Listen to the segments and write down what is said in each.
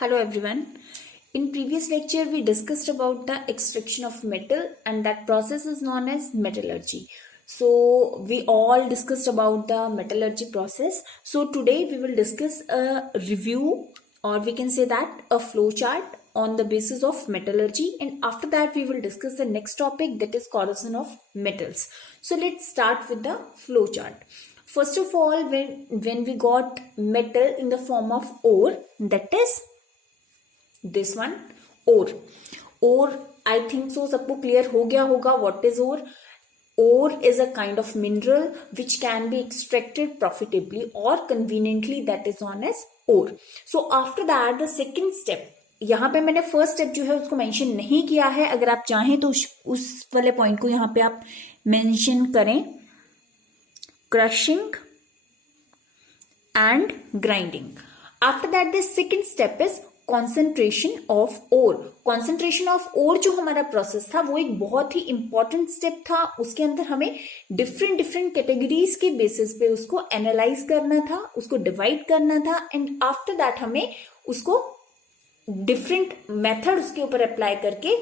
Hello everyone. In previous lecture we discussed about the extraction of metal and that process is known as metallurgy. So we all discussed about the metallurgy process. So today we will discuss a review, or we can say that a flow chart on the basis of metallurgy, and after that we will discuss the next topic, that is corrosion of metals. So let's start with the flow chart. First of all, when we got metal in the form of ore, that is this one, ore I think so सबको clear हो गया होगा what is ore is a kind of mineral which can be extracted profitably or conveniently, that is known as ore. So after that the second step, यहाँ पे मैंने first step जो है उसको मेंशन नहीं किया है, अगर आप चाहें तो उस वाले पॉइंट को यहाँ पे आप मेंशन करें, crushing and grinding. After that the second step is concentration of ore. Concentration of ore जो हमारा प्रोसेस था वो एक बहुत ही इंपॉर्टेंट स्टेप था. उसके अंदर हमें डिफरेंट कैटेगरीज के बेसिस पे उसको एनालाइज करना था, उसको डिवाइड करना था, एंड आफ्टर दैट हमें उसको डिफरेंट मेथड उसके ऊपर अप्लाई करके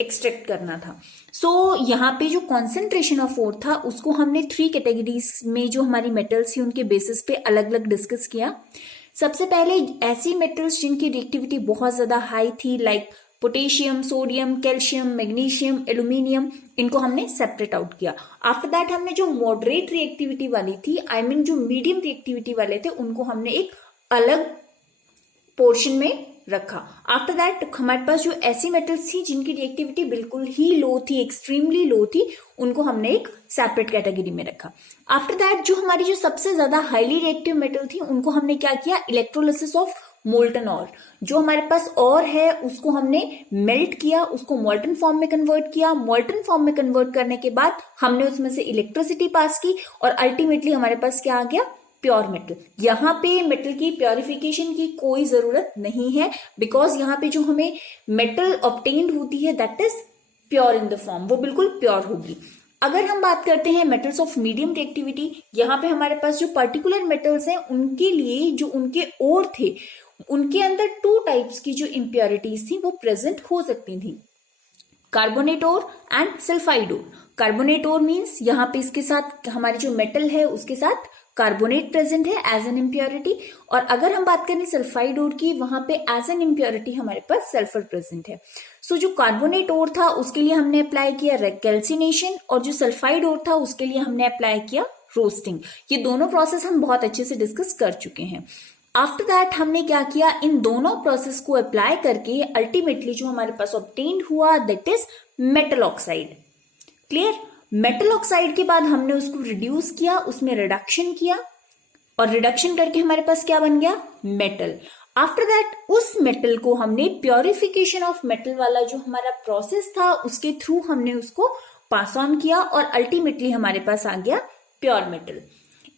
एक्सट्रैक्ट करना था. सो यहाँ पे जो कॉन्सेंट्रेशन ऑफ ओर था उसको हमने 3 कैटेगरीज में जो हमारी मेटल्स थी उनके बेसिस पे अलग अलग डिस्कस किया. सबसे पहले ऐसी मेटल्स जिनकी रिएक्टिविटी बहुत ज्यादा हाई थी, like potassium, sodium, calcium, magnesium, aluminium, इनको हमने सेपरेट आउट किया. आफ्टर दैट हमने जो मॉडरेट रिएक्टिविटी वाली थी, आई मीन जो मीडियम रिएक्टिविटी वाले थे, उनको हमने एक अलग पोर्शन में रखा. आफ्टर दैट हमारे पास जो ऐसी मेटल्स थी जिनकी रिएक्टिविटी बिल्कुल ही लो थी, एक्सट्रीमली लो थी, उनको हमने एक सेपरेट कैटेगरी में रखा. आफ्टर दैट जो हमारी जो सबसे ज्यादा हाईली रिएक्टिव मेटल थी उनको हमने क्या किया, इलेक्ट्रोलिसिस ऑफ मोल्टन ऑर. जो हमारे पास और है उसको हमने मेल्ट किया, उसको मोल्टन फॉर्म में कन्वर्ट किया. मोल्टन फॉर्म में कन्वर्ट करने के बाद हमने उसमें से इलेक्ट्रिसिटी पास की और अल्टीमेटली हमारे पास क्या आ गया, प्योर मेटल. यहाँ पे मेटल की प्योरिफिकेशन की कोई जरूरत नहीं है, बिकॉज यहाँ पे जो हमें मेटल ऑब्टेन्ड होती है that is pure in the form, वो बिल्कुल प्योर होगी. अगर हम बात करते हैं मेटल्स ऑफ मीडियम रिएक्टिविटी, यहाँ पे हमारे पास जो पर्टिकुलर मेटल्स हैं उनके लिए जो उनके ओर थे उनके अंदर 2 टाइप्स की जो इम्प्योरिटीज थी वो प्रेजेंट हो सकती थी, carbonate ore and sulphide ore. Carbonate ore means यहाँ पे इसके साथ हमारी जो मेटल है उसके साथ कार्बोनेट प्रेजेंट है एज एन इम्प्योरिटी, और अगर हम बात करें सल्फाइड ओर की, वहां पे एज एन इम्प्योरिटी हमारे पास सल्फर प्रेजेंट है. सो जो कार्बोनेट ओर था उसके लिए हमने अप्लाई किया कैल्सिनेशन, और जो सल्फाइड ओर था उसके लिए हमने अप्लाई किया रोस्टिंग. ये दोनों प्रोसेस हम बहुत अच्छे से डिस्कस कर चुके हैं. आफ्टर दैट हमने क्या किया, इन दोनों प्रोसेस को अप्लाई करके अल्टीमेटली जो हमारे पास ऑब्टेन्ड हुआ that is metal oxide. Clear. Metal oxide के बाद हमने उसको रिड्यूस किया, उसमें रिडक्शन किया, और रिडक्शन करके हमारे पास क्या बन गया, मेटल. आफ्टर दैट उस मेटल को हमने प्योरिफिकेशन ऑफ मेटल वाला जो हमारा प्रोसेस था उसके थ्रू हमने उसको पास ऑन किया और अल्टीमेटली हमारे पास आ गया प्योर मेटल.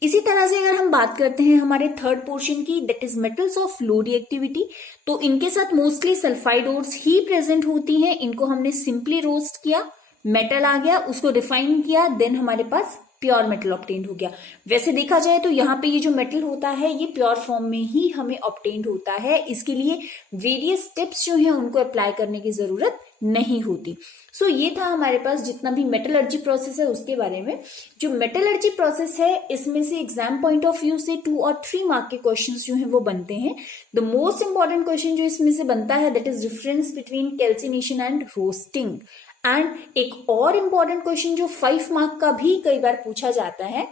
इसी तरह से अगर हम बात करते हैं हमारे थर्ड पोर्शन की, that is metals of low reactivity, तो इनके साथ मोस्टली सल्फाइड ओर्स ही प्रेजेंट होती हैं. इनको हमने सिंपली रोस्ट किया, मेटल आ गया, उसको रिफाइन किया, देन हमारे पास प्योर मेटल ऑब्टेन्ड हो गया. वैसे देखा जाए तो यहाँ पे ये जो मेटल होता है ये प्योर फॉर्म में ही हमें ऑब्टेन्ड होता है. इसके लिए वेरियस स्टेप्स जो हैं उनको अप्लाई करने की जरूरत नहीं होती. सो ये था हमारे पास जितना भी मेटलर्जी प्रोसेस है उसके बारे में. जो मेटलर्जी प्रोसेस है इसमें से एग्जाम पॉइंट ऑफ व्यू से 2 और 3 मार्क के क्वेश्चंस जो हैं वो बनते हैं. द मोस्ट इंपॉर्टेंट क्वेश्चन जो इसमें से बनता है that is difference between calcination and roasting. And एक और इम्पॉर्टेंट क्वेश्चन जो 5 मार्क का भी कई बार पूछा जाता है,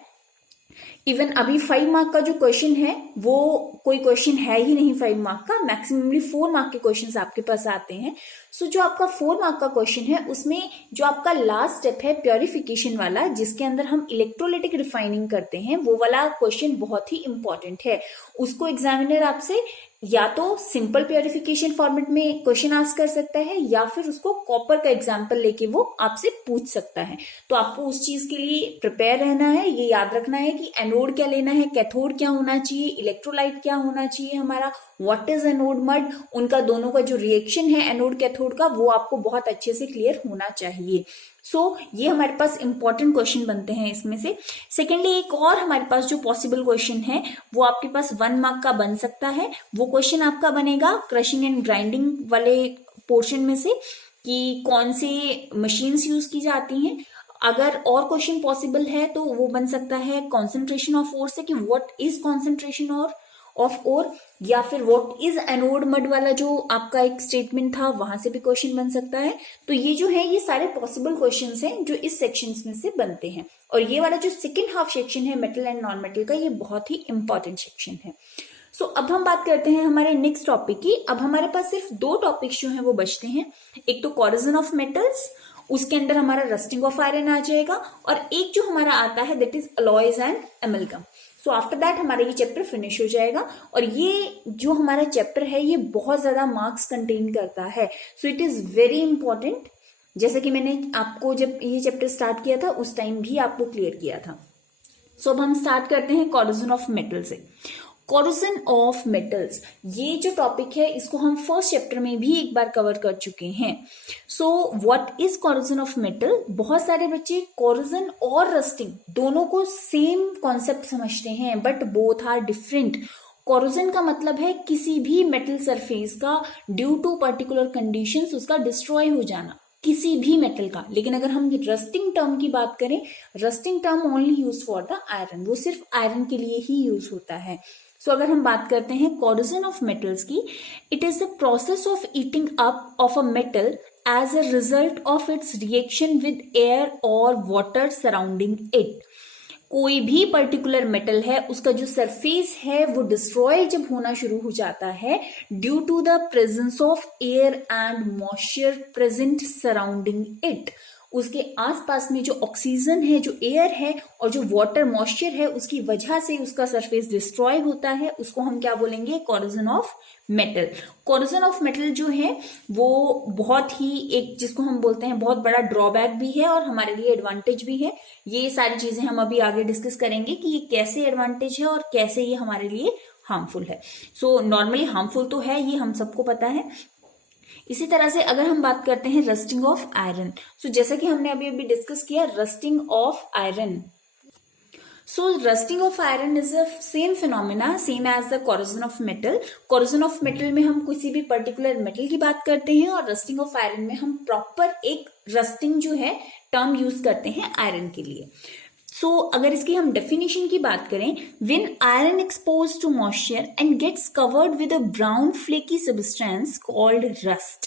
इवन अभी 5 मार्क का जो क्वेश्चन है वो कोई क्वेश्चन है ही नहीं 5 मार्क का, मैक्सिममली 4 मार्क के क्वेश्चंस आपके पास आते हैं. सो जो आपका 4 मार्क का क्वेश्चन है उसमें जो आपका लास्ट स्टेप है प्योरिफिकेशन वाला, जिसके अंदर हम इलेक्ट्रोलाइटिक रिफाइनिंग करते हैं, वो वाला क्वेश्चन बहुत ही इंपॉर्टेंट है. उसको एग्जामिनर आपसे या तो सिंपल प्योरिफिकेशन फॉर्मेट में क्वेश्चन आस्क कर सकता है या फिर उसको कॉपर का एग्जांपल लेके वो आपसे पूछ सकता है. तो आपको उस चीज के लिए प्रिपेयर रहना है. ये याद रखना है कि एनोड क्या लेना है, कैथोड क्या होना चाहिए, इलेक्ट्रोलाइट क्या होना चाहिए हमारा, व्हाट इज एनोड मड, उनका दोनों का जो रिएक्शन है एनोड कैथोड का वो आपको बहुत अच्छे से क्लियर होना चाहिए. ये हमारे पास इंपॉर्टेंट क्वेश्चन बनते हैं इसमें से। सेकेंडली एक और हमारे पास जो पॉसिबल क्वेश्चन है वो आपके पास 1 मार्क का बन सकता है। वो क्वेश्चन आपका बनेगा क्रशिंग एंड ग्राइंडिंग वाले पोर्शन में से कि कौन से मशीन्स यूज की जाती हैं। अगर और क्वेश्चन पॉसिबल है तो वो बन सकता है कॉन्सेंट्रेशन ऑफ ओर से कि what is concentration of ore, या फिर व्हाट इज एनोड मड वाला जो आपका एक स्टेटमेंट था वहां से भी क्वेश्चन बन सकता है। तो ये जो है ये सारे पॉसिबल क्वेश्चंस हैं जो इस सेक्शंस में से बनते हैं। और ये वाला जो सेकेंड हाफ सेक्शन है मेटल एंड नॉन मेटल का, ये बहुत ही इंपॉर्टेंट सेक्शन है। अब हम बात करते हैं हमारे नेक्स्ट टॉपिक की। अब हमारे पास सिर्फ 2 टॉपिक्स जो हैं वो बचते हैं। एक तो कॉरोजन ऑफ मेटल्स, उसके अंदर हमारा रस्टिंग ऑफ आयरन आ जाएगा, और एक जो हमारा आता है that is alloys and amalgam. After that हमारा ये चैप्टर फिनिश हो जाएगा। और ये जो हमारा चैप्टर है ये बहुत ज्यादा मार्क्स कंटेन करता है। It is very important. जैसे कि मैंने आपको जब ये चैप्टर स्टार्ट किया था उस टाइम भी आपको क्लियर किया था। अब हम स्टार्ट करते हैं कॉरोजन ऑफ मेटल से। कॉरोजन ऑफ मेटल्स, ये जो टॉपिक है इसको हम फर्स्ट चैप्टर में भी एक बार कवर कर चुके हैं। What is corrosion of metal? बहुत सारे बच्चे कॉरोजन और रस्टिंग दोनों को सेम कॉन्सेप्ट समझते हैं, but both are different. Corrosion का मतलब है किसी भी मेटल सरफेस का ड्यू टू पर्टिकुलर कंडीशंस उसका डिस्ट्रॉय हो जाना, किसी भी मेटल का। लेकिन अगर हम रस्टिंग टर्म की बात करें, rusting term only use for the iron, वो सिर्फ आयरन के लिए ही यूज होता है। अगर हम बात करते हैं कॉरोजन ऑफ मेटल्स की, it is the process of eating up of a metal as a result of its reaction with air और वाटर सराउंडिंग इट। कोई भी पर्टिकुलर मेटल है उसका जो सरफेस है वो डिस्ट्रॉय जब होना शुरू हो जाता है due to the presence of air and moisture present surrounding it. उसके आसपास में जो ऑक्सीजन है, जो एयर है और जो वाटर मॉइस्चर है, उसकी वजह से उसका सरफेस डिस्ट्रॉय होता है। उसको हम क्या बोलेंगे? Corrosion of metal. Corrosion of metal जो है वो बहुत ही एक जिसको हम बोलते हैं बहुत बड़ा ड्रॉबैक भी है और हमारे लिए एडवांटेज भी है। ये सारी चीजें हम अभी आगे डिस्कस करेंगे कि ये कैसे एडवांटेज है और कैसे ये हमारे लिए हार्मफुल है। नॉर्मली हार्मफुल तो है, ये हम सबको पता है। इसी तरह से अगर हम बात करते हैं रस्टिंग ऑफ आयरन, जैसा कि हमने अभी डिस्कस किया rusting of iron. Rusting of iron is a same phenomena, same as the corrosion of metal. Corrosion of metal में हम किसी भी पर्टिकुलर मेटल की बात करते हैं और रस्टिंग ऑफ आयरन में हम प्रॉपर एक रस्टिंग जो है टर्म यूज करते हैं आयरन के लिए। अगर इसकी हम डेफिनेशन की बात करें, when iron expose to moisture and gets covered with a brown flaky substance called rust.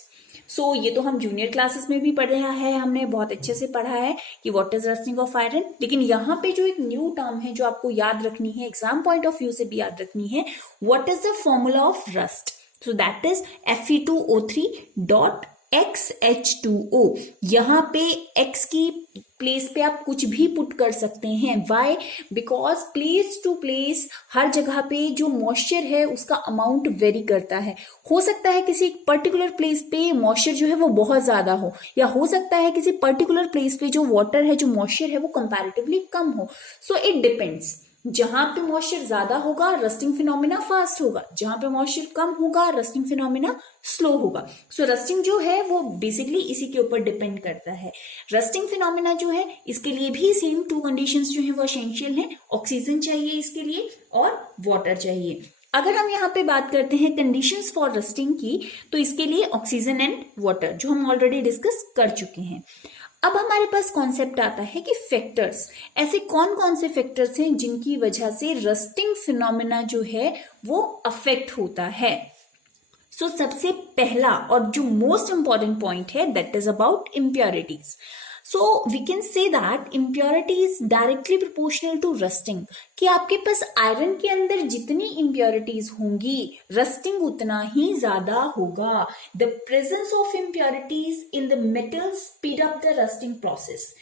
ये तो हम जूनियर क्लासेस में भी पढ़ा है, हमने बहुत अच्छे से पढ़ा है कि what is rusting of iron. लेकिन यहाँ पे जो एक न्यू टर्म है जो आपको याद रखनी है, एग्जाम पॉइंट ऑफ व्यू से भी याद रखनी है, what is the formula of rust? That is Fe2O3.XH2O। यहाँ पे X की प्लेस पे आप कुछ भी पुट कर सकते हैं। Why? Because place to place हर जगह पे जो मॉइस्चर है उसका अमाउंट वेरी करता है। हो सकता है किसी पर्टिकुलर प्लेस पे मॉइस्चर जो है वो बहुत ज्यादा हो, या हो सकता है किसी पर्टिकुलर प्लेस पे जो वाटर है, जो मॉइस्चर है वो कंपैरेटिवली कम हो। It depends. जहां पे मॉइस्चर ज्यादा होगा रस्टिंग फिनोमिना फास्ट होगा, जहां पे मॉइस्चर कम होगा रस्टिंग फिनोमिना स्लो होगा। रस्टिंग जो है वो बेसिकली इसी के ऊपर डिपेंड करता है। रस्टिंग फिनोमिना जो है इसके लिए भी सेम 2 कंडीशंस जो है वो एसेंशियल है। ऑक्सीजन चाहिए इसके लिए और वाटर चाहिए। अगर हम यहाँ पे बात करते हैं कंडीशंस फॉर रस्टिंग की, तो इसके लिए ऑक्सीजन एंड वाटर जो हम ऑलरेडी डिस्कस कर चुके हैं। अब हमारे पास कॉन्सेप्ट आता है कि फैक्टर्स, ऐसे कौन कौन से फैक्टर्स हैं जिनकी वजह से रस्टिंग फिनोमिना जो है वो अफेक्ट होता है। सबसे पहला और जो मोस्ट इंपॉर्टेंट पॉइंट है that is about impurities. We can say that impurity is directly proportional to rusting, कि आपके पास आयरन के अंदर जितनी impurities होंगी रस्टिंग उतना ही ज्यादा होगा। The presence of impurities in the metals speed up the rusting process.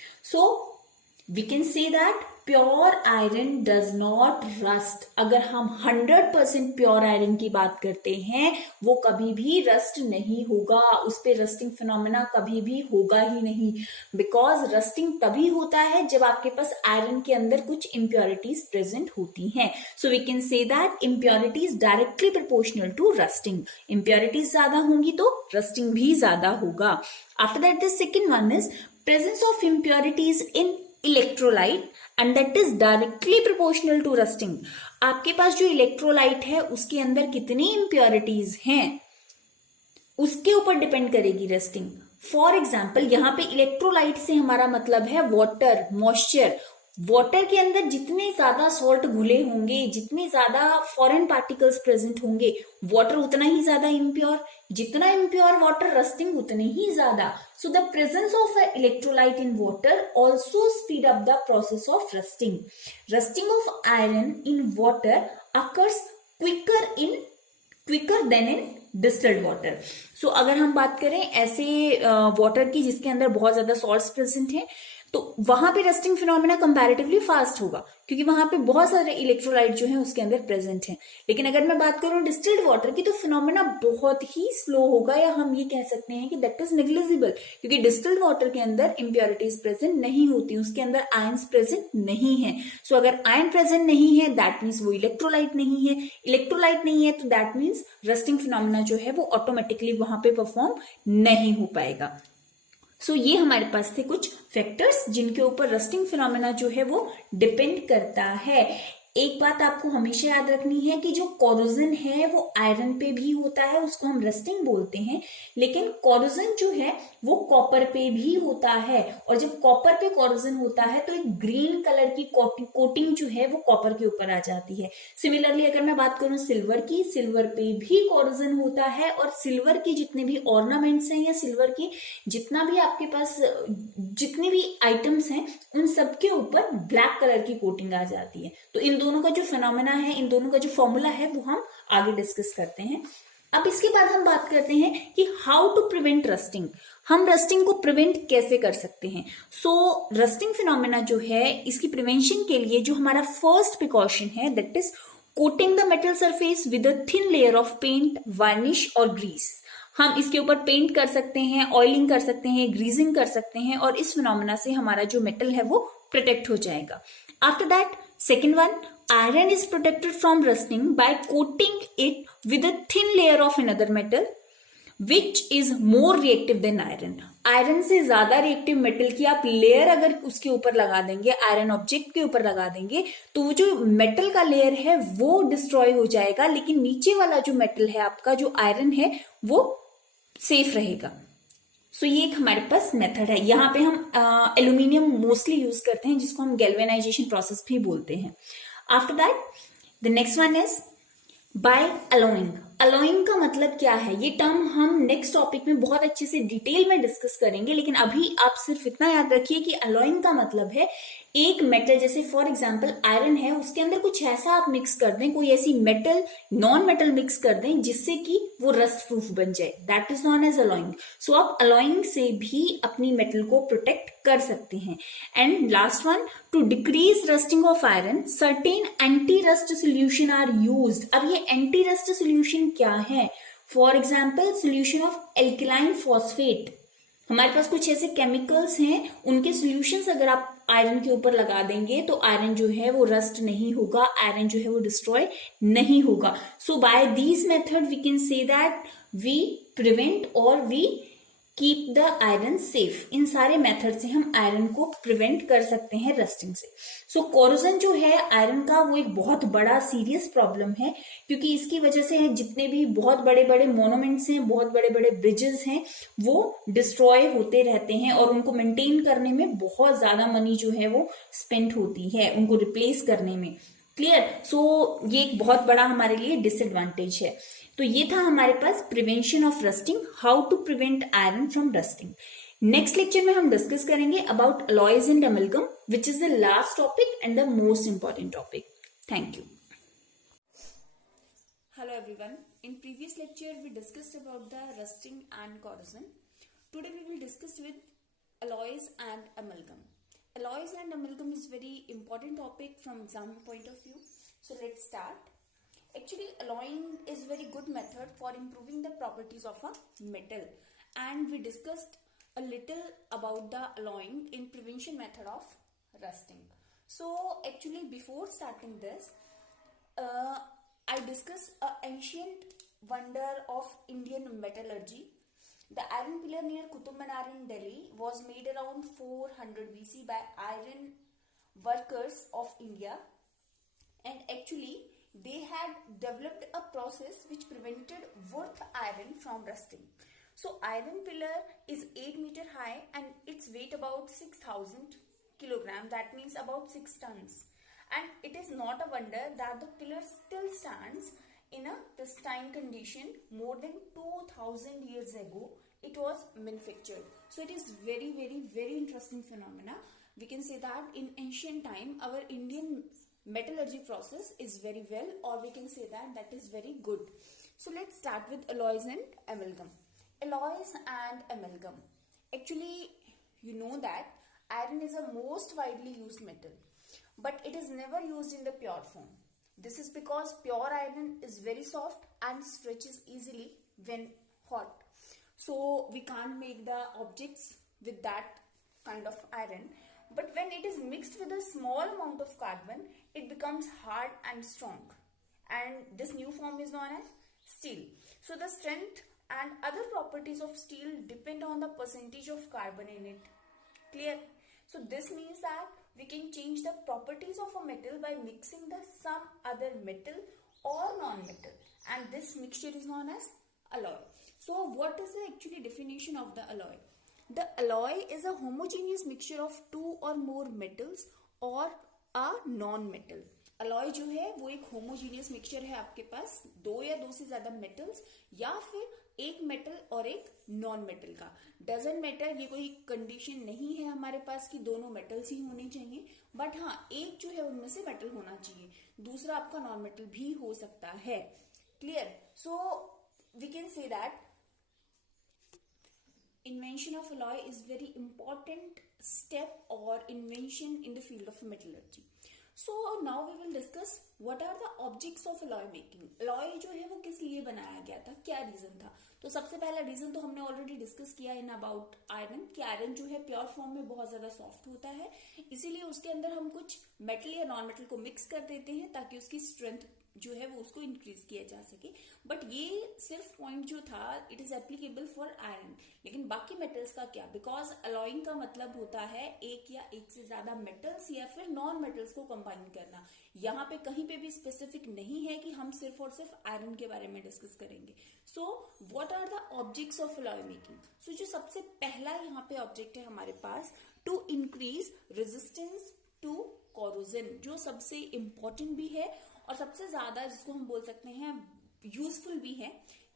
We can say that pure iron does not rust. अगर हम 100% प्योर आयरन की बात करते हैं वो कभी भी रस्ट नहीं होगा, उस पे रस्टिंग फिनोमेना कभी भी होगा ही नहीं। बिकॉज रस्टिंग तभी होता है जब आपके पास आयरन के अंदर कुछ इम्प्योरिटीज प्रेजेंट होती हैं। So we can say that impurities directly proportional to rusting. Impurities ज्यादा होंगी तो रस्टिंग भी ज्यादा होगा। After that, the second one is presence of impurities in electrolyte and that is directly proportional to rusting. आपके पास जो इलेक्ट्रोलाइट है उसके अंदर कितनी impurities हैं उसके ऊपर डिपेंड करेगी रस्टिंग. फॉर एग्जाम्पल यहाँ पे इलेक्ट्रोलाइट से हमारा मतलब है वाटर, मॉइस्चर. वाटर के अंदर जितने ज्यादा सॉल्ट घुले होंगे, जितने ज्यादा फॉरेन पार्टिकल्स प्रेजेंट होंगे, वाटर उतना ही ज्यादा इम्प्योर. जितना इम्प्योर वाटर, रस्टिंग उतने ही ज्यादा. So the presence of electrolyte in water also speed up the process of rusting. Rusting of iron in water occurs quicker than in distilled water. So अगर हम बात करें ऐसे वाटर की जिसके अंदर बहुत ज्यादा सॉल्ट्स प्रेजेंट हैं, तो वहां पे रस्टिंग फिनोमेना कंपैरेटिवली फास्ट होगा क्योंकि वहां पे बहुत सारे इलेक्ट्रोलाइट जो है उसके अंदर प्रेजेंट हैं. लेकिन अगर मैं बात करूं डिस्टिल्ड वाटर की तो फिनोमेना बहुत ही स्लो होगा, या हम ये कह सकते हैं कि दैट इज नेग्लिजिबल, क्योंकि डिस्टिल्ड वाटर के अंदर इम्प्योरिटीज प्रेजेंट नहीं होती, उसके अंदर आयंस प्रेजेंट नहीं है. सो अगर आयन प्रेजेंट नहीं है दैट मीन्स वो इलेक्ट्रोलाइट नहीं है. इलेक्ट्रोलाइट नहीं है तो दैट मीन्स रस्टिंग फिनोमेना जो है वो ऑटोमेटिकली वहां पे परफॉर्म नहीं हो पाएगा. सो ये हमारे पास थे कुछ फैक्टर्स जिनके ऊपर रस्टिंग फिनोमेना जो है वो डिपेंड करता है. एक बात आपको हमेशा याद रखनी है कि जो कोरोजन है वो आयरन पे भी होता है, उसको हम रस्टिंग बोलते हैं, लेकिन कोरोजन जो है वो कॉपर पे भी होता है. और जब कॉपर पे कोरोजन होता है तो एक ग्रीन कलर की कोटिंग जो है वो कॉपर के ऊपर आ जाती है. सिमिलरली अगर मैं बात करूं सिल्वर की, सिल्वर पे भी कोरोजन होता है और सिल्वर के जितने भी ऑर्नामेंट्स हैं या सिल्वर की जितना भी आपके पास जितने भी आइटम्स हैं उन सबके ऊपर ब्लैक कलर की कोटिंग आ जाती है. तो इन दोनों का जो फिनोमेना है, इन दोनों का जो फॉर्मूला है वो हम आगे डिस्कस करते हैं. अब इसके बाद हम बात करते हैं कि हाउ टू प्रिवेंट रस्टिंग. हम रस्टिंग को प्रिवेंट कैसे कर सकते हैं. सो रस्टिंग फिनोमेना जो है इसकी प्रिवेंशन के लिए जो हमारा फर्स्ट प्रिकॉशन है that is coating the metal surface with a thin layer of paint, varnish और ग्रीस. हम इसके ऊपर पेंट कर सकते हैं, ऑयलिंग कर सकते हैं, ग्रीजिंग कर सकते हैं और इस फिनोमेना से हमारा जो मेटल है वो प्रोटेक्ट हो जाएगा. After that second one, iron is protected from rusting by coating it with a thin layer of another metal which is more reactive than iron. Iron से ज्यादा रिएक्टिव मेटल की आप लेयर अगर उसके ऊपर लगा देंगे, आयरन ऑब्जेक्ट के ऊपर लगा देंगे, तो वो जो मेटल का लेयर है वो डिस्ट्रॉय हो जाएगा, लेकिन नीचे वाला जो मेटल है आपका जो आयरन है वो सेफ रहेगा. सो ये एक हमारे पास मेथड है. यहाँ पे हम एल्यूमिनियम मोस्टली यूज करते हैं जिसको हम गैल्वेनाइजेशन प्रोसेस भी बोलते हैं. After that, the next one is by alloying. alloying का मतलब क्या है, ये टर्म हम नेक्स्ट टॉपिक में बहुत अच्छे से डिटेल में डिस्कस करेंगे, लेकिन अभी आप सिर्फ इतना याद रखिए कि alloying का मतलब है एक मेटल, जैसे फॉर एग्जांपल आयरन है, उसके अंदर कुछ ऐसा आप मिक्स कर दें, कोई ऐसी मेटल नॉन मेटल मिक्स कर दें जिससे कि वो रस्ट प्रूफ बन जाए, that is known as alloying. So आप अलॉइंग से भी अपनी मेटल को प्रोटेक्ट कर सकते हैं. And last one, to decrease rusting of iron certain anti rust solution are used. अब ये एंटी रस्ट सोल्यूशन क्या है? For example solution of alkaline phosphate. हमारे पास कुछ ऐसे केमिकल्स हैं, उनके सॉल्यूशंस अगर आप आयरन के ऊपर लगा देंगे तो आयरन जो है वो रस्ट नहीं होगा, आयरन जो है वो डिस्ट्रॉय नहीं होगा. So by these method we can say that we prevent और we keep the iron safe. इन सारे मेथड से हम आयरन को प्रिवेंट कर सकते हैं रस्टिंग से. सो कोरोजन जो है आयरन का वो एक बहुत बड़ा सीरियस प्रॉब्लम है, क्योंकि इसकी वजह से जितने भी बहुत बड़े बड़े मोनूमेंट्स हैं, बहुत बड़े बड़े ब्रिजेस हैं, वो डिस्ट्रॉय होते रहते हैं और उनको मेंटेन करने में बहुत ज्यादा मनी जो है वो स्पेंड होती है उनको रिप्लेस करने में. क्लियर? सो ये एक बहुत बड़ा हमारे लिए डिसएडवांटेज है. तो ये था हमारे पास prevention of rusting, how to prevent iron from rusting. Next lecture में हम डिस्कस करेंगे about alloys and amalgam, which is the last topic and the most important topic. Thank you. Hello everyone. In previous lecture we discussed about the rusting and corrosion. Today we will discuss with alloys and amalgam. Alloys and amalgam is very important topic from exam point of view. So let's start. Actually, alloying is very good method for improving the properties of a metal, and we discussed a little about the alloying in prevention method of rusting. So actually before starting this, I discussed an ancient wonder of Indian metallurgy. The iron pillar near Qutub Minar in Delhi was made around 400 BC by iron workers of India, and actually they had developed a process which prevented worked iron from rusting. So iron pillar is 8 meter high and its weight about 6,000 kilogram, that means about 6 tons. And it is not a wonder that the pillar still stands in a pristine condition. More than 2000 years ago it was manufactured. So it is very interesting phenomena. We can say that in ancient time our Indian metallurgy process is very well, or we can say that that is very good. So let's start with alloys and amalgam. Alloys and amalgam. Actually, you know that iron is a most widely used metal, but it is never used in the pure form. This is because pure iron is very soft and stretches easily when hot. So we can't make the objects with that kind of iron. But when it is mixed with a small amount of carbon, it becomes hard and strong. And this new form is known as steel. So the strength and other properties of steel depend on the percentage of carbon in it. Clear? So this means that we can change the properties of a metal by mixing the some other metal or non-metal, and this mixture is known as alloy. So what is the actually definition of the alloy? The alloy is a homogeneous mixture of two or more metals or a non-metal. Alloy जो है वो एक homogeneous mixture है, आपके पास दो या दो से ज्यादा मेटल्स या फिर एक मेटल और एक नॉन मेटल का. डजंट मैटर, ये कोई कंडीशन नहीं है हमारे पास कि दोनों मेटल्स ही होने चाहिए, बट हाँ एक जो है उनमें से मेटल होना चाहिए, दूसरा आपका नॉन मेटल भी हो सकता है. Clear? So we can say that invention of alloy is very important step or invention in the field of metallurgy. So now we will discuss what are the objects of alloy making. alloy जो है वो किस लिए बनाया गया था, क्या reason था? तो सबसे पहला रीजन तो हमने ऑलरेडी डिस्कस किया इन अबाउट आयरन कि आयरन जो है प्योर फॉर्म में बहुत ज्यादा सॉफ्ट होता है, इसीलिए उसके अंदर हम कुछ मेटल या नॉन मेटल को मिक्स कर देते हैं ताकि उसकी स्ट्रेंथ जो है वो उसको इंक्रीज किया जा सके. बट ये सिर्फ पॉइंट जो था it is applicable for iron, लेकिन बाकी मेटल्स का क्या? बिकॉज अलॉइंग का मतलब होता है एक या एक से ज्यादा मेटल्स या फिर नॉन मेटल्स को कंबाइन करना. यहाँ पे कहीं पे भी स्पेसिफिक नहीं है कि हम सिर्फ और सिर्फ आयरन के बारे में डिस्कस करेंगे. So what are the objects of alloy making? So जो सबसे पहला यहाँ पे ऑब्जेक्ट है हमारे पास, to increase resistance to corrosion, जो सबसे इंपॉर्टेंट भी है और सबसे ज्यादा जिसको हम बोल सकते हैं यूजफुल भी है,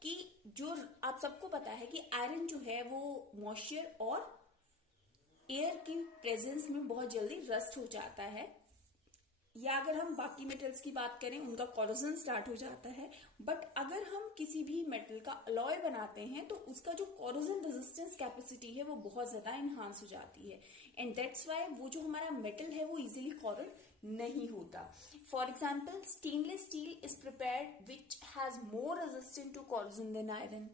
कि जो आप सबको पता है कि आयरन जो है वो मॉइस्चर और एयर की प्रेजेंस में बहुत जल्दी रस्ट हो जाता है, या अगर हम बाकी मेटल्स की बात करें उनका कोरोजन स्टार्ट हो जाता है. बट अगर हम किसी भी मेटल का अलॉय बनाते हैं तो उसका जो कोरोजन रेजिस्टेंस कैपेसिटी है वो बहुत ज्यादा इनहांस हो जाती है, एंड दैट्स व्हाई वो जो हमारा मेटल है वो इजीली कोरोड नहीं होता. For example stainless steel is prepared which has more resistant to corrosion than iron.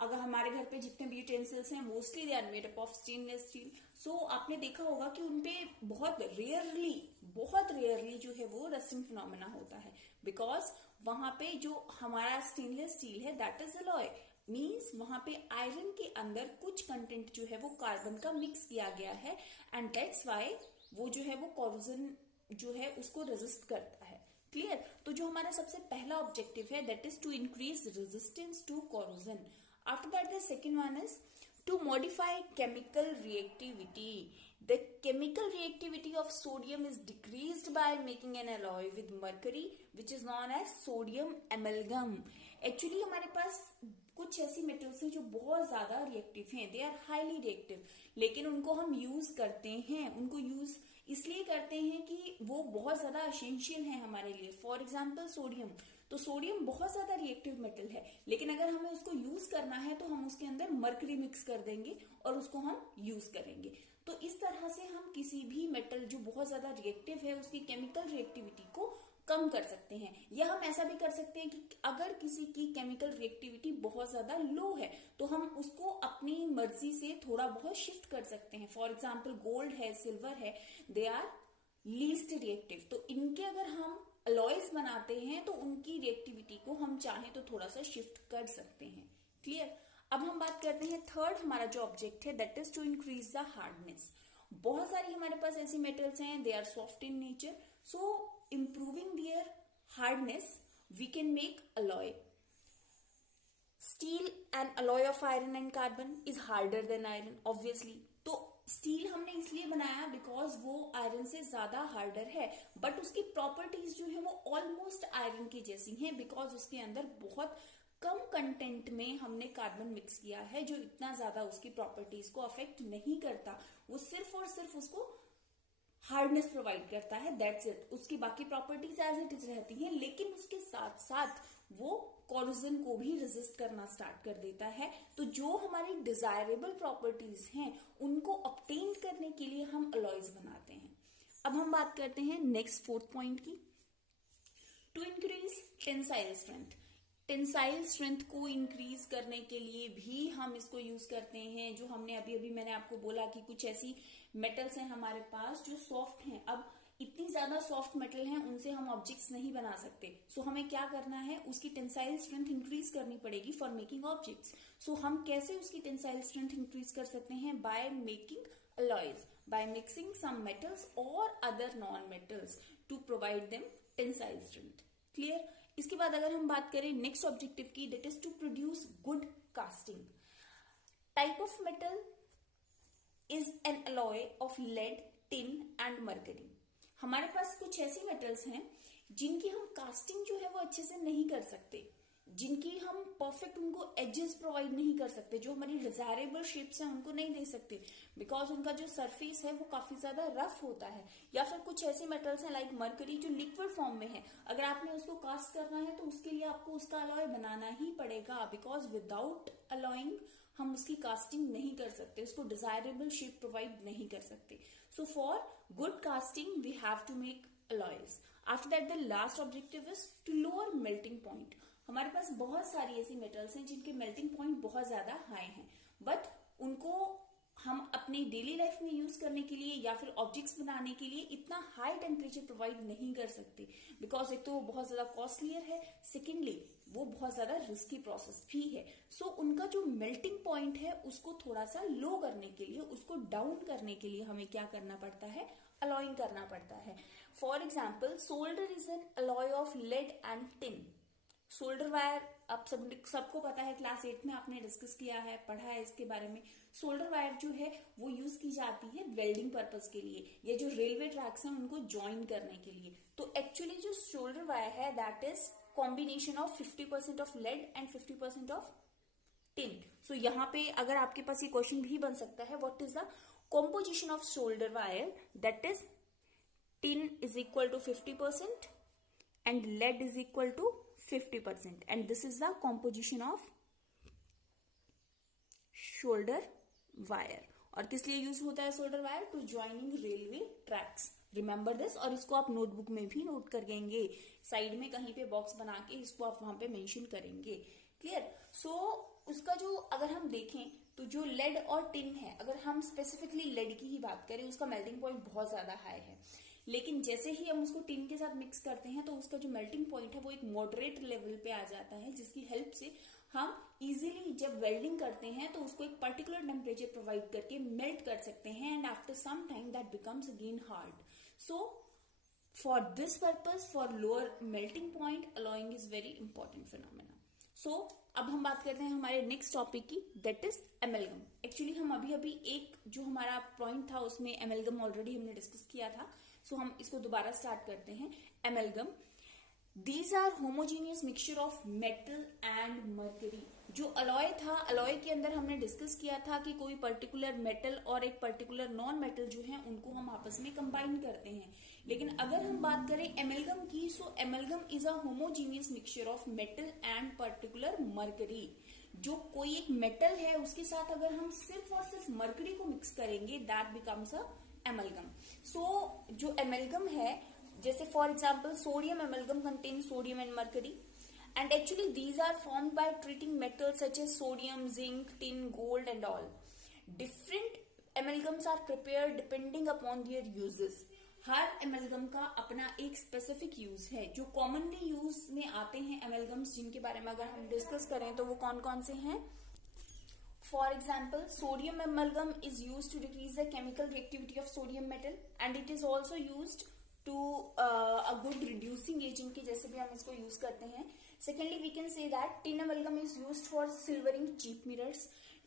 अगर हमारे घर पे जितने भी यूटेंसिल्स हैं mostly they are made up of stainless steel. So आपने देखा होगा कि उनपे बहुत रेयरली जो है वो रस्टिंग फिनोमेना होता है, बिकॉज वहां पे जो हमारा स्टेनलेस स्टील है दैट इज अलॉय, मीन्स वहां पे आयरन के अंदर कुछ कंटेंट जो है वो कार्बन का मिक्स किया गया है, एंड दैट्स वाई वो जो है वो कोरोजन जो है उसको रेजिस्ट करता है. क्लियर? तो जो हमारा सबसे पहला ऑब्जेक्टिव है that is to increase resistance to corrosion. After that, the second one is to modify chemical reactivity. The chemical reactivity of sodium is decreased by making an alloy with mercury, which is known as sodium amalgam. Actually, हमारे पास कुछ ऐसी metals हैं जो बहुत ज्यादा reactive हैं, they are highly reactive, लेकिन उनको हम यूज करते हैं, उनको यूज इसलिए करते हैं कि वो बहुत ज्यादा एसेंशियल है हमारे लिए. फॉर एग्जाम्पल सोडियम, तो सोडियम बहुत ज्यादा रिएक्टिव मेटल है, लेकिन अगर हमें उसको यूज करना है तो हम उसके अंदर मर्करी मिक्स कर देंगे और उसको हम यूज करेंगे. तो इस तरह से हम किसी भी मेटल जो बहुत ज्यादा रिएक्टिव है उसकी केमिकल रिएक्टिविटी को कम कर सकते हैं. या हम ऐसा भी कर सकते हैं कि अगर किसी की केमिकल रिएक्टिविटी बहुत ज्यादा लो है तो हम उसको अपनी मर्जी से थोड़ा बहुत शिफ्ट कर सकते हैं. फॉर एग्जाम्पल गोल्ड है, सिल्वर है, दे आर लीस्ट रिएक्टिव, तो इनके अगर हम अलॉयज बनाते हैं तो उनकी रिएक्टिविटी को हम चाहें तो थोड़ा सा शिफ्ट कर सकते हैं. क्लियर? अब हम बात करते हैं थर्ड हमारा जो ऑब्जेक्ट है, that is to increase the hardness. बहुत सारी हमारे पास ऐसी मेटल्स हैं, they are soft in nature, so improving their hardness we can make alloy. Steel and alloy of iron and carbon is harder than iron obviously. तो steel हमने इसलिए बनाया बिकॉज वो आयरन से ज्यादा हार्डर है, बट उसकी प्रॉपर्टीज जो है वो ऑलमोस्ट आयरन की जैसी हैं, बिकॉज उसके अंदर बहुत कम कंटेंट में हमने कार्बन मिक्स किया है, जो इतना ज्यादा उसकी प्रॉपर्टीज को अफेक्ट नहीं करता। वो सिर्फ और सिर्फ उसको हार्डनेस प्रोवाइड करता है, दैट्स इट। उसकी बाकी प्रॉपर्टीज एज इट इज रहती हैं, लेकिन उसके साथ साथ वो कोरोजन को भी रेजिस्ट करना स्टार्ट कर देता है। तो जो हमारी डिजायरेबल प्रॉपर्टीज हैं उनको ऑब्टेन करने के लिए हम अलॉयज बनाते हैं। अब हम बात करते हैं नेक्स्ट फोर्थ पॉइंट की, to increase tensile strength. Tensile strength को इंक्रीज करने के लिए भी हम इसको यूज करते हैं। जो हमने अभी मैंने आपको बोला कि कुछ ऐसी मेटल्स हैं हमारे पास जो सॉफ्ट हैं। अब इतनी ज्यादा सॉफ्ट मेटल हैं, उनसे हम ऑब्जेक्ट्स नहीं बना सकते। सो हमें क्या करना है, उसकी टेंसाइल स्ट्रेंथ इंक्रीज करनी पड़ेगी फॉर मेकिंग ऑब्जेक्ट्स। सो हम कैसे उसकी टेंसाइल स्ट्रेंथ इंक्रीज कर सकते हैं, by making alloys, by mixing some metals और other non metals to provide them tensile strength. Clear. इसके बाद अगर हम बात करें नेक्स्ट ऑब्जेक्टिव की, that is to produce good casting. Type of metal is an alloy of lead, tin and mercury. हमारे पास कुछ ऐसी मेटल्स हैं जिनकी हम कास्टिंग जो है वो अच्छे से नहीं कर सकते, जिनकी हम परफेक्ट उनको एजेस प्रोवाइड नहीं कर सकते, जो हमारी डिजायरेबल शेप्स हैं उनको नहीं दे सकते, बिकॉज उनका जो सरफेस है वो काफी ज्यादा रफ होता है। या फिर कुछ ऐसी मेटल्स हैं लाइक मरकरी जो लिक्विड फॉर्म में है, अगर आपने उसको कास्ट करना है तो उसके लिए आपको उसका अलॉय बनाना ही पड़ेगा, बिकॉज विदाउट अलॉइंग हम उसकी कास्टिंग नहीं कर सकते, उसको डिजायरेबल शेप प्रोवाइड नहीं कर सकते। So for good casting we have to make alloys. After that the last objective is to lower melting point. हमारे पास बहुत सारी ऐसी मेटल्स हैं जिनके मेल्टिंग पॉइंट बहुत ज्यादा हाई हैं, बट उनको हम अपनी डेली लाइफ में यूज करने के लिए या फिर ऑब्जेक्ट्स बनाने के लिए इतना हाई टेम्परेचर प्रोवाइड नहीं कर सकते, बिकॉज एक तो वो बहुत ज्यादा कॉस्टलियर है, सेकेंडली वो बहुत ज्यादा रिस्की प्रोसेस भी है। सो उनका जो मेल्टिंग पॉइंट है उसको थोड़ा सा लो करने के लिए, उसको डाउन करने के लिए हमें क्या करना पड़ता है, अलॉइंग करना पड़ता है। For example solder is an alloy of lead and tin. Solder wire आप सबको पता है, क्लास 8 में आपने डिस्कस किया है, पढ़ा है इसके बारे में। सोल्डर वायर जो है वो यूज की जाती है वेल्डिंग पर्पस के लिए, ये जो रेलवे ट्रैक्स हैं उनको ज्वाइन करने के लिए। तो एक्चुअली जो सोल्डर वायर है that is combination of 50% of lead and 50% of tin. So यहाँ पे अगर आपके पास ये क्वेश्चन भी बन सकता है, what is the composition of solder wire, that is tin is equal to 50% and lead is equal to 50%, and this is the composition of solder wire। और किस लिए यूज होता है solder wire, to joining railway tracks. Remember this, और इसको आप notebook में भी नोट करेंगे, साइड में कहीं पे बॉक्स बना के इसको आप वहां पे मेंशन करेंगे। क्लियर। सो उसका जो अगर हम देखें तो जो लेड और टिन है, अगर हम स्पेसिफिकली लेड की ही बात करें, उसका मेल्टिंग पॉइंट बहुत ज्यादा हाई है, लेकिन जैसे ही हम उसको टिन के साथ मिक्स करते हैं तो उसका जो मेल्टिंग पॉइंट है वो एक मॉडरेट लेवल पे आ जाता है, जिसकी हेल्प से हम इजीली जब वेल्डिंग करते हैं तो उसको एक पर्टिकुलर टेम्परेचर प्रोवाइड करके मेल्ट कर सकते हैं, and after some time that becomes again hard. So for this purpose, for lower melting point, alloying is very important phenomena. So अब हम बात करते हैं हमारे नेक्स्ट टॉपिक की, दैट इज एमेलगम। एक्चुअली हम अभी एक जो हमारा पॉइंट था उसमें एमेलगम ऑलरेडी हमने डिस्कस किया था, सो हम इसको दोबारा स्टार्ट करते हैं। Amalgam, these are homogeneous mixture of metal and mercury. जो अलॉय था, अलॉय के अंदर हमने डिस्कस किया था कि कोई पर्टिकुलर मेटल और एक पर्टिकुलर नॉन मेटल जो है उनको हम आपस में कंबाइन करते हैं, लेकिन अगर हम बात करें एमेलगम की, so amalgam is a homogeneous mixture of metal and particular mercury. जो कोई एक मेटल है उसके साथ अगर हम सिर्फ और सिर्फ मर्करी को मिक्स करेंगे, दैट बिकम्स अ एमेलगम। सो जो एमेलगम है, जैसे for example sodium एमेलगम contain sodium and mercury, and actually these are formed by treating metals such as sodium, zinc, tin, gold and all. Different amalgams are prepared depending upon their uses. हर एमेलगम का अपना एक specific use है। जो commonly use में आते हैं एमेलगम्स, जिनके बारे में अगर हम डिस्कस करें तो वो कौन कौन से हैं, For example, sodium amalgam is used to decrease the chemical reactivity of sodium metal and it is also used to a good reducing agent के जैसे भी हम इसको यूज करते हैं. Secondly, we can say that tin amalgam is used for silvering cheap mirrors.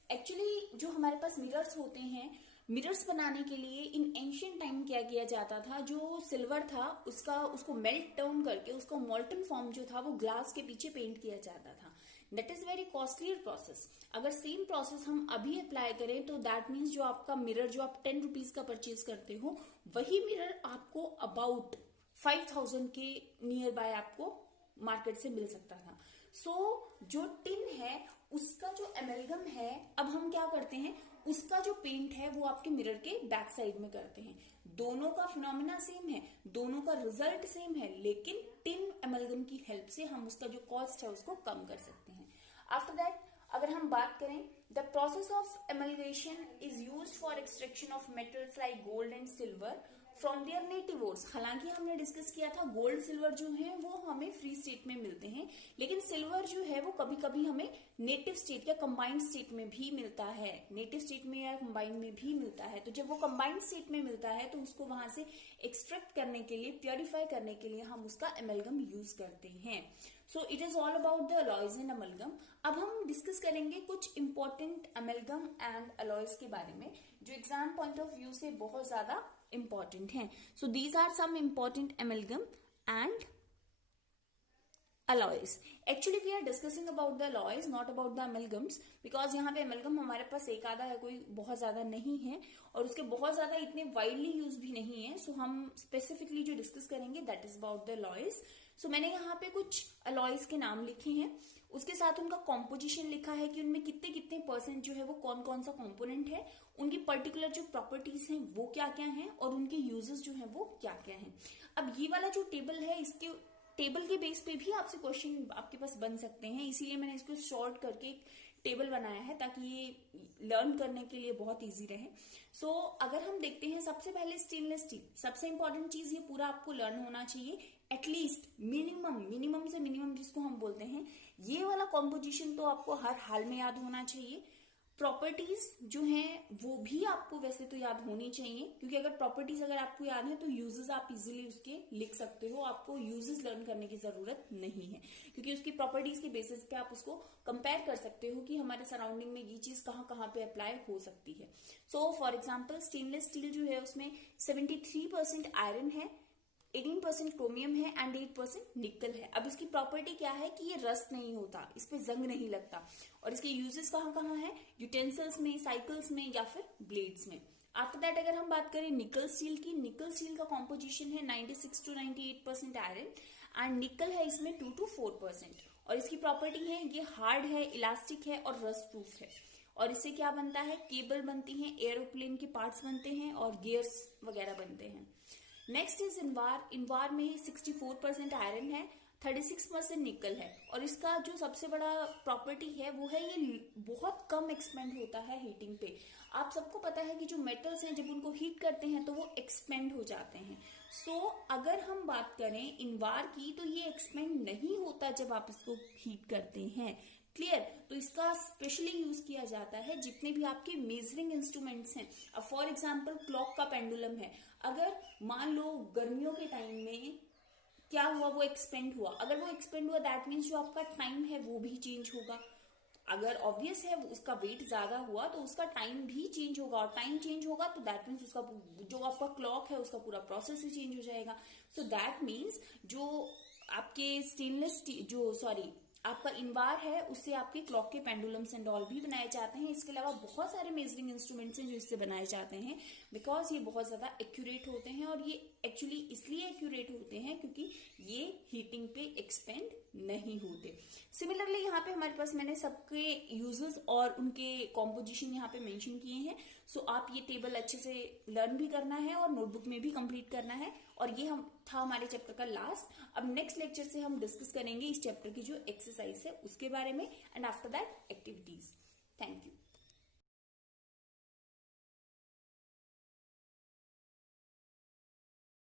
Actually जो हमारे पास mirrors होते हैं, मिरर्स बनाने के लिए इन एंशियंट टाइम क्या किया जाता था, जो सिल्वर था उसको मेल्ट डाउन करके उसको मोल्टन फॉर्म जो था वो ग्लास के पीछे पेंट किया जाता था. That is very costlier process. अगर सेम प्रोसेस हम अभी अप्लाई करें तो दैट मीन्स जो आपका मिरर जो आप 10 रुपीज का परचेज करते हो वही मिरर आपको अबाउट 5000 के नियर बाय आपको मार्केट से मिल सकता था. सो जो टिन है उसका जो एमेल्गम है, अब हम क्या करते हैं, उसका जो पेंट है वो आपके मिरर के बैक साइड में करते हैं. दोनों का फिनोमिना सेम है, दोनों का रिजल्ट सेम है, लेकिन टिन एमेल्गम की हेल्प से हम उसका जो कॉस्ट है उसको कम कर सकते हैं. आफ्टर दैट अगर हम बात करें, the process of amalgamation is used for extraction of metals like gold and silver from their native ores. हालांकि हमने डिस्कस किया था गोल्ड सिल्वर जो है वो हमें फ्री स्टेट में मिलते हैं, लेकिन सिल्वर जो है वो कभी कभी हमें नेटिव स्टेट या कंबाइंड स्टेट में भी मिलता है. नेटिव स्टेट में या कंबाइंड में भी मिलता है. तो जब वो कंबाइंड स्टेट में मिलता है तो उसको वहां से एक्सट्रैक्ट करने के लिए, प्योरीफाई करने के लिए हम उसका एमल्गम यूज करते हैं. So it is all about the alloys in amalgam. अब हम डिस्कस करेंगे कुछ इंपॉर्टेंट अमलगम एंड अलॉयज के बारे में जो एग्जाम पॉइंट ऑफ व्यू से बहुत ज्यादा इंपॉर्टेंट हैं. So these are some important amalgam and alloys. Actually we are discussing about the alloys, not about the amalgams, because यहाँ पे amalgam हमारे पास एक आधा है, कोई बहुत ज्यादा नहीं है और उसके बहुत ज्यादा इतने वाइडली यूज भी नहीं है. सो हम स्पेसिफिकली जो डिस्कस करेंगे that is about the alloys. सो मैंने यहाँ पे कुछ alloys के नाम लिखे हैं, उसके साथ उनका कॉम्पोजिशन लिखा है कि उनमें कितने कितने परसेंट जो है वो कौन कौन सा कॉम्पोनेंट है, उनकी पर्टिकुलर जो प्रॉपर्टीज हैं वो क्या क्या हैं और उनके यूजेस जो है वो क्या क्या हैं. अब ये वाला जो टेबल है, इसके टेबल के बेस पे भी आपसे क्वेश्चन आपके पास बन सकते हैं, इसीलिए मैंने इसको शॉर्ट करके एक टेबल बनाया है ताकि ये लर्न करने के लिए बहुत इजी रहे. सो अगर हम देखते हैं, सबसे पहले स्टेनलेस स्टील, सबसे इंपॉर्टेंट चीज ये पूरा आपको लर्न होना चाहिए. एटलीस्ट मिनिमम से मिनिमम जिसको हम बोलते हैं, ये वाला कॉम्पोजिशन तो आपको हर हाल में याद होना चाहिए. प्रॉपर्टीज जो हैं वो भी आपको वैसे तो याद होनी चाहिए, क्योंकि अगर प्रॉपर्टीज अगर आपको याद है तो यूजेस आप इजीली उसके लिख सकते हो. आपको यूजेस लर्न करने की जरूरत नहीं है, क्योंकि उसकी प्रॉपर्टीज के बेसिस पे आप उसको कंपेयर कर सकते हो कि हमारे सराउंडिंग में ये चीज कहाँ कहाँ पे अप्लाई हो सकती है. So for example stainless steel जो है उसमें 73% आयरन है, 18% क्रोमियम है एंड 8% निकल है. अब इसकी प्रॉपर्टी क्या है कि ये रस्ट नहीं होता, इस पे जंग नहीं लगता. और इसके यूजेस कहाँ कहाँ है, यूटेंसिल्स में, साइकिल्स में या फिर ब्लेड्स में. आफ्टर दैट अगर हम बात करें निकल स्टील की, निकल स्टील का कॉम्पोजिशन है 96 to 98% आयरन एंड निकल है इसमें 2 to 4%. और इसकी प्रॉपर्टी है ये हार्ड है, इलास्टिक है और रस्ट प्रूफ है. और इससे क्या बनता है, केबल बनती है, एरोप्लेन के पार्ट्स बनते हैं और गियर्स वगैरह बनते हैं. Next is Invar. इनवार में 64% आयरन है, 36% निकल है. और इसका जो सबसे बड़ा प्रॉपर्टी है वो है ये बहुत कम एक्सपेंड होता है हीटिंग पे. आप सबको पता है कि जो मेटल्स हैं जब उनको हीट करते हैं तो वो एक्सपेंड हो जाते हैं. सो अगर हम बात करें इनवार की तो ये एक्सपेंड नहीं होता जब आप इसको हीट करते हैं. क्लियर. तो इसका स्पेशली यूज किया जाता है जितने भी आपके मेजरिंग इंस्ट्रूमेंट्स हैं. अब फॉर एग्जांपल क्लॉक का पेंडुलम है, अगर मान लो गर्मियों के टाइम में क्या हुआ, वो एक्सपेंड हुआ. अगर वो एक्सपेंड हुआ दैट मीन्स जो आपका टाइम है वो भी चेंज होगा. अगर ऑब्वियस है उसका वेट ज्यादा हुआ तो उसका टाइम भी चेंज होगा, और टाइम चेंज होगा तो दैट मीन्स उसका जो आपका क्लॉक है उसका पूरा प्रोसेस ही चेंज हो जाएगा. सो दैट मीन्स जो आपके स्टेनलेस आपका इनवार है उससे आपके क्लॉक के पेंडुलम्स एंड ऑल भी बनाए जाते हैं. इसके अलावा बहुत सारे मेजरिंग इंस्ट्रूमेंट्स हैं जो इससे बनाए जाते हैं, बिकॉज ये बहुत ज्यादा एक्यूरेट होते हैं. और ये एक्चुअली इसलिए एक्यूरेट होते हैं क्योंकि ये हीटिंग पे एक्सपेंड नहीं होते. सिमिलरली यहाँ पे हमारे पास मैंने सबके यूजेस और उनके कॉम्पोजिशन यहाँ पे मेंशन किए हैं. सो आप ये टेबल अच्छे से लर्न भी करना है और नोटबुक में भी कंप्लीट करना है. और ये था हमारे चैप्टर का लास्ट. अब नेक्स्ट लेक्चर से हम डिस्कस करेंगे इस चैप्टर की जो एक्सरसाइज है उसके बारे में, and after that activities. Thank you.